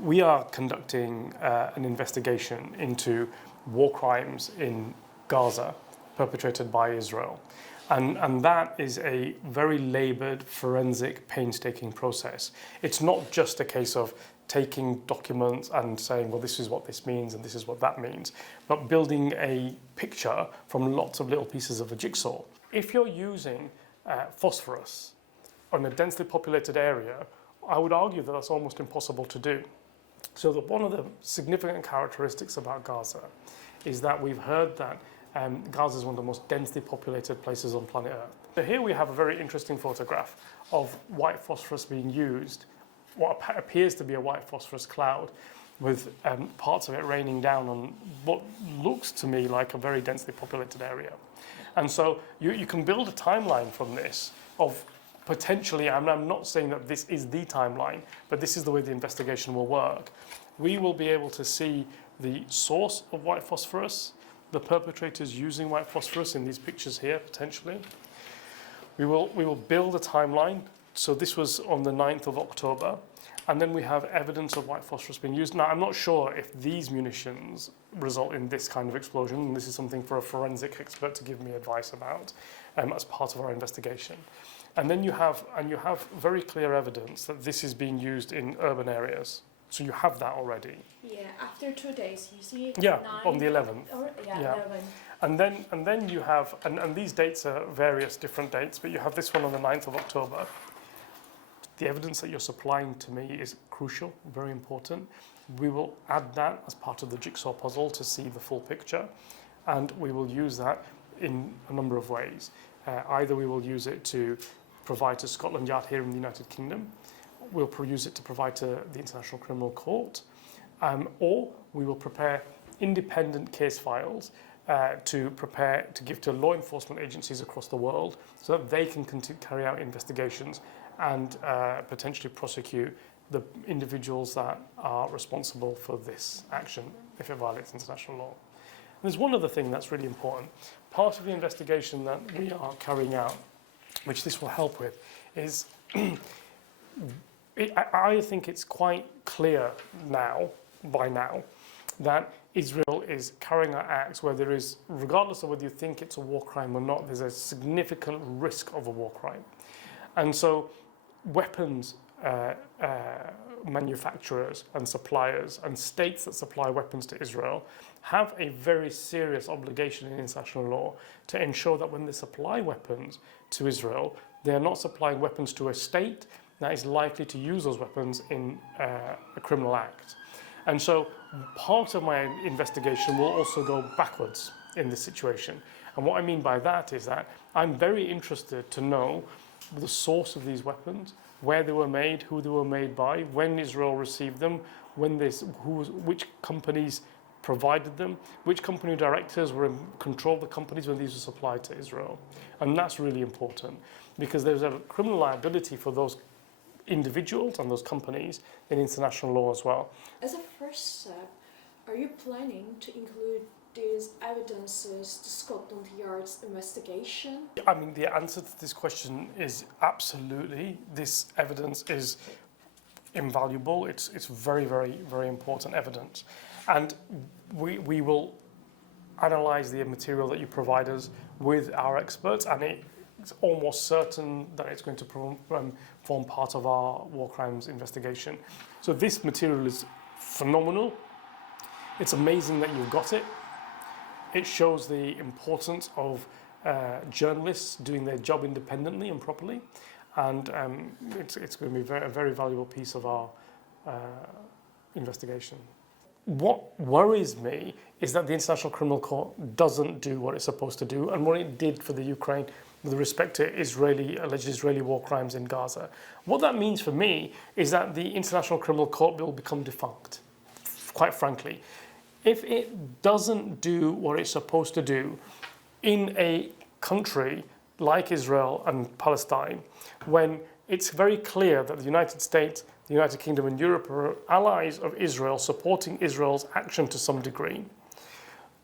We are conducting an investigation into war crimes in Gaza perpetrated by Israel. And that is a very laboured, forensic, painstaking process. It's not just a case of taking documents and saying, well, this is what this means and this is what that means, but building a picture from lots of little pieces of a jigsaw. If you're using phosphorus on a densely populated area, I would argue that that's almost impossible to do. So one of the significant characteristics about Gaza is that we've heard that Gaza is one of the most densely populated places on planet Earth. So here we have a very interesting photograph of white phosphorus being used, what appears to be a white phosphorus cloud, with parts of it raining down on what looks to me like a very densely populated area. And so you can build a timeline from this of potentially, I'm not saying that this is the timeline, but this is the way the investigation will work. We will be able to see the source of white phosphorus, the perpetrators using white phosphorus in these pictures here, potentially. We will build a timeline. So this was on the 9th of October. And then we have evidence of white phosphorus being used. Now, I'm not sure if these munitions result in this kind of explosion. And this is something for a forensic expert to give me advice about as part of our investigation. And then you have very clear evidence that this is being used in urban areas. So you have that already. Yeah, after 2 days, you see. Yeah, on the 11th. Yeah. 11. And then you have, and these dates are various different dates, but you have this one on the 9th of October. The evidence that you're supplying to me is crucial, very important. We will add that as part of the jigsaw puzzle to see the full picture, and we will use that in a number of ways. Either we will use it to provide to Scotland Yard here in the United Kingdom, we'll use it to provide to the International Criminal Court, or we will prepare independent case files to give to law enforcement agencies across the world so that they can carry out investigations and potentially prosecute the individuals that are responsible for this action if it violates international law. And there's one other thing that's really important. Part of the investigation that we are carrying out, which this will help with, is I think it's quite clear by now, that Israel is carrying out acts where there is, regardless of whether you think it's a war crime or not, there's a significant risk of a war crime. And so weapons manufacturers and suppliers and states that supply weapons to Israel have a very serious obligation in international law to ensure that when they supply weapons to Israel, they are not supplying weapons to a state that is likely to use those weapons in a criminal act. And so part of my investigation will also go backwards in this situation. And what I mean by that is that I'm very interested to know the source of these weapons, where they were made, who they were made by, when Israel received them, which companies provided them, which company directors were in control of the companies when these were supplied to Israel. And that's really important because there's a criminal liability for those individuals and those companies in international law as well. As a first step, are you planning to include these evidences to Scotland Yard's investigation? I mean, the answer to this question is absolutely. This evidence is invaluable. It's very, very, very important evidence. And we will analyse the material that you provide us with our experts, and it's almost certain that it's going to form part of our war crimes investigation. So this material is phenomenal. It's amazing that you've got it. It shows the importance of journalists doing their job independently and properly, and it's going to be a very valuable piece of our investigation. What worries me is that the International Criminal Court doesn't do what it's supposed to do, and what it did for the Ukraine with respect to alleged Israeli war crimes in Gaza. What that means for me is that the International Criminal Court will become defunct, quite frankly. If it doesn't do what it's supposed to do in a country like Israel and Palestine, when it's very clear that the United States, the United Kingdom and Europe are allies of Israel, supporting Israel's action to some degree,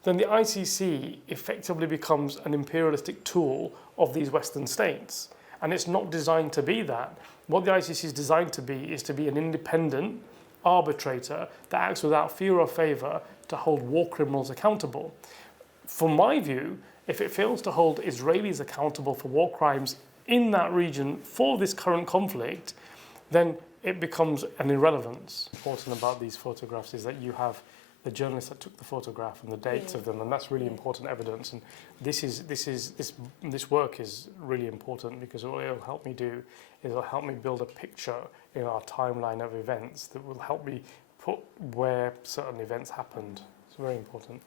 then the ICC effectively becomes an imperialistic tool of these Western states. And it's not designed to be that. What the ICC is designed to be is to be an independent arbitrator that acts without fear or favour to hold war criminals accountable. From my view, if it fails to hold Israelis accountable for war crimes in that region for this current conflict, then it becomes an irrelevance. What's important about these photographs is that you have the journalist that took the photograph and the dates of them, and that's really important evidence. And this work is really important because what it'll help me do is it'll help me build a picture in our timeline of events that will help me put where certain events happened. It's very important.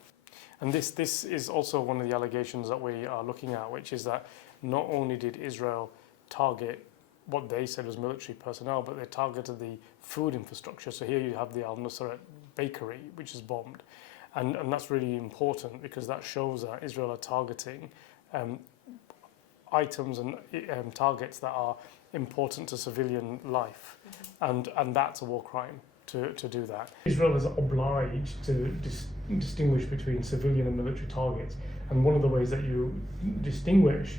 And this is also one of the allegations that we are looking at, which is that not only did Israel target what they said was military personnel, but they targeted the food infrastructure. So here you have the Al-Nusrat bakery, which is bombed. And that's really important because that shows that Israel are targeting items and targets that are important to civilian life. And that's a war crime to do that. Israel is obliged to distinguish between civilian and military targets. And one of the ways that you distinguish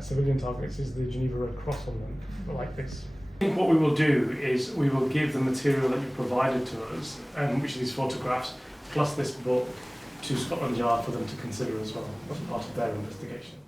civilian targets is the Geneva Red Cross on them, like this. I think what we will do is we will give the material that you provided to us, which are these photographs, plus this book, to Scotland Yard for them to consider as well as part of their investigation.